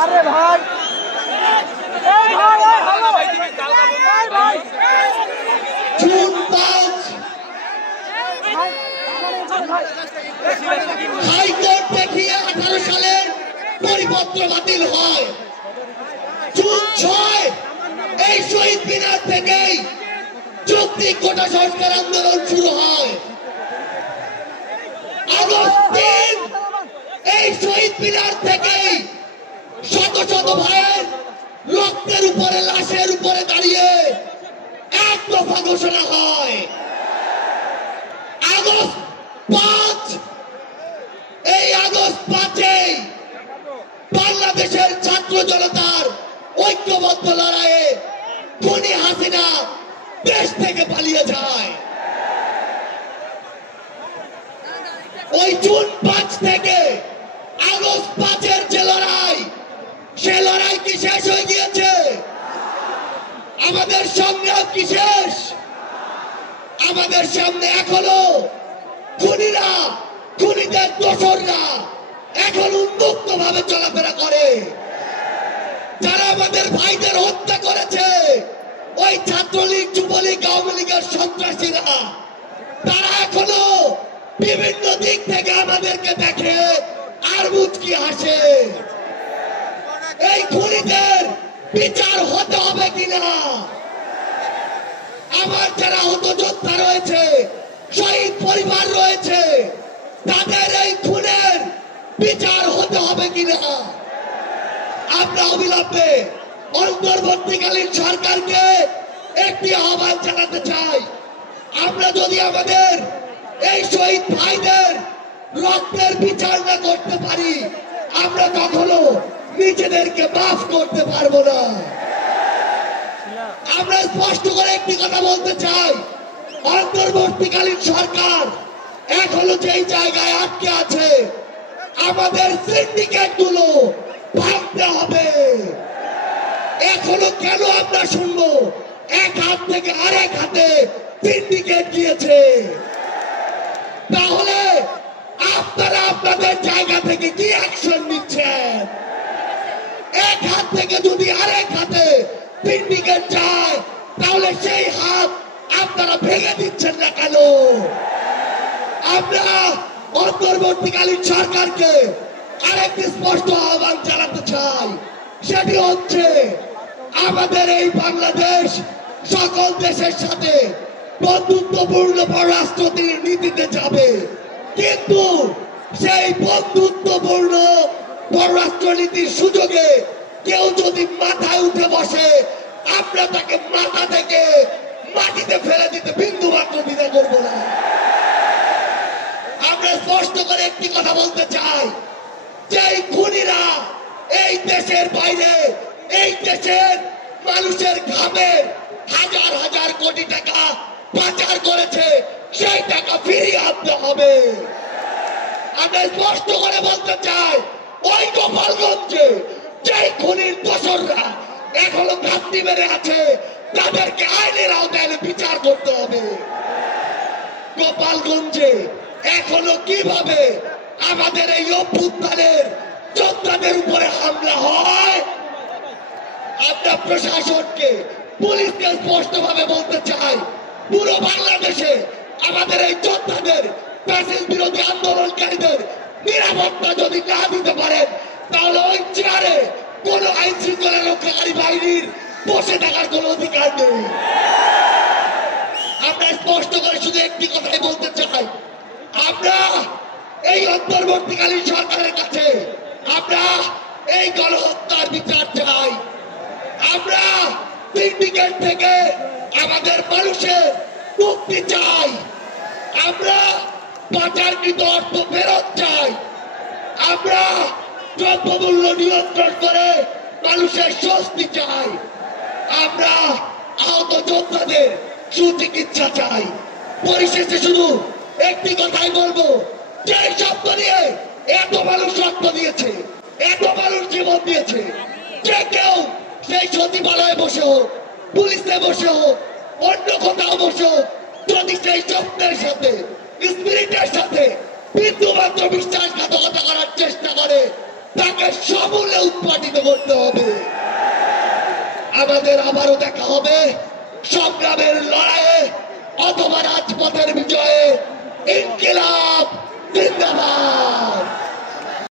আরে ভাই June 5 high court দেখিয়ে 18 সালের পরিপত্র বাতিল হয়। জুন 6 এই শহীদ মিনার থেকেই যৌক্তিক কোটা সংস্কার আন্দোলন শুরু হয়। আগস্ট 3 এই শহীদ মিনার থেকেই শত শত ভাইয়ের রক্তের উপরে লাশের উপরে দাঁড়িয়ে এক দফা ঘোষণা হয়। আগস্ট 5 এই আগস্ট 5 বাংলাদেশের ছাত্র জনতার ঐক্যবদ্ধ লড়াইয়ে খুনি হাসিনা দেশ থেকে পালিয়ে যায়। ওই জুন 5 থেকে আগস্ট 5 যে লড়াই, সে লড়াই কি শেষ হয়ে গিয়েছে? আমাদের সংগ্রাম কি শেষ? আমাদের সামনে এখনো খুনিরা, খুনিদের দোসররা এখন উন্মুক্ত ভাবে চলাফেরা করে। যারা আমাদের ভাইদের হত্যা করেছে, ওই ছাত্রলীগ, যুবলীগ, আওয়ামী লীগের সন্ত্রাসীরা, তারা এখনো বিভিন্ন দিক থেকে আমাদেরকে দেখে আর মুচকি হাসে। এই খুনিদের বিচার হতে হবে কিনা? আমার যারা হত যোদ্ধা রয়েছে, শহীদ পরিবার রয়েছে, তাদের এই খুনের বিচার হতে হবে কিনা? আমরা অবিলম্বে অন্তর্বর্তীকালীন সরকারকে একটি আহ্বান জানাতে চাই। আমরা যদি আমাদের এই শহীদ ভাইদের রক্তের বিচার না করতে পারি, আমরা কখনো নিজেদেরকে মাফ করতে পারবো না। আমরা স্পষ্ট করে একটি কথা বলতে চাই, অন্তর্বর্তীকালীন সরকার এখনো যেই জায়গায় আটকে আছে, আমাদের সিন্ডিকেট গুলো ভাঙতে হবে। এখনো কেন আমরা শুনবো এক হাত থেকে আরেক হাতে সিন্ডিকেট গিয়েছে? তাহলে আপনারা আপনাদের জায়গা থেকে কি অ্যাকশন নিচ্ছেন? এক হাত থেকে যদি আরেক হাতে সিন্ডিকেট যায়, তাহলে সেই হাত আপনারা ভেঙে দিচ্ছেন না কেন? আমরা অন্তর্বর্তীকালীন সরকারকে আরেকটি স্পষ্ট আহ্বান জানাতে চাই। সেটি হচ্ছে, আমাদের এই বাংলাদেশ সকল দেশের সাথে বন্ধুত্বপূর্ণ পররাষ্ট্র নীতিতে যাবে, কিন্তু সেই বন্ধুত্বপূর্ণ পররাষ্ট্র নীতির সুযোগে কেউ যদি মাথায় উঠে বসে, আমরা তাকে মাথা থেকে মাটিতে ফেলে দিতে বিন্দু মাত্র দ্বিধা করবো না। আমরা স্পষ্ট করে একটি কথা বলতে চাই, যে খুনিরা এই দেশের বাইরে, এই দেশের মানুষের ঘামের হাজার হাজার কোটি টাকা পাচার করেছে, সেই টাকা ফিরিয়ে আনতে হবে। আমরা স্পষ্ট করে বলতে চাই, ওই গোপালগঞ্জে যে খুনির দোসররা এখনো ঘাপটি মেরে আছে, তাদেরকে আইনের আওতায় বিচার করতে হবে। গোপালগঞ্জে এখনো কিভাবে আমাদের এই অভ্যুত্থানের যোদ্ধাদের উপরে হামলা হয়, আমরা প্রশাসনকে, পুলিশকে স্পষ্ট ভাবে বলতে চাই, পুরো বাংলাদেশে আমাদের এই যোদ্ধাদের, ফ্যাসিস্ট বিরোধী আন্দোলনকারীদের নিরাপত্তা যদি না দিতে পারেন, তাহলে ওই চেয়ারে কোন আইন শৃঙ্খলা রক্ষাকারী বাহিনীর বসে থাকার কোন অধিকার নেই। আমরা স্পষ্ট করে শুধু একটি কথাই বলতে চাই, আমরা এই অন্তর্বর্তীকালীন সরকারের কাছে আমরা এই গণহত্যার বিচার চাই। আমরা সিন্ডিকেট থেকে আমাদের মানুষের মুক্তি চাই। আমরা পাচারকৃত অর্থ ফেরত চাই। আমরা দ্রব্যমূল্য নিয়ন্ত্রণ করে মানুষের স্বস্তি চাই। আমরা আহত যোদ্ধাদের সুচিকিৎসা চাই। পরিশেষে শুধু একটি কথাই বলবো, যে শব্দ নিয়ে এত মানুষ রক্ত দিয়েছে, এত মানুষ জীবন দিয়েছে, যে কেউ সেই সচিবালয়ে বসে হোক, পুলিশে বসে হোক, অন্য কোথাও বসে হোক, যদি সেই স্বপ্নের সাথে, স্পিরিটের সাথে বিন্দুমাত্র বিশ্বাসঘাতকতা করার চেষ্টা করে, তাকে সমূলে উৎপাটিত করতে হবে। আমাদের আবারও দেখা হবে সংগ্রামের লড়াইয়ে অথবা রাজপথের বিজয়ে।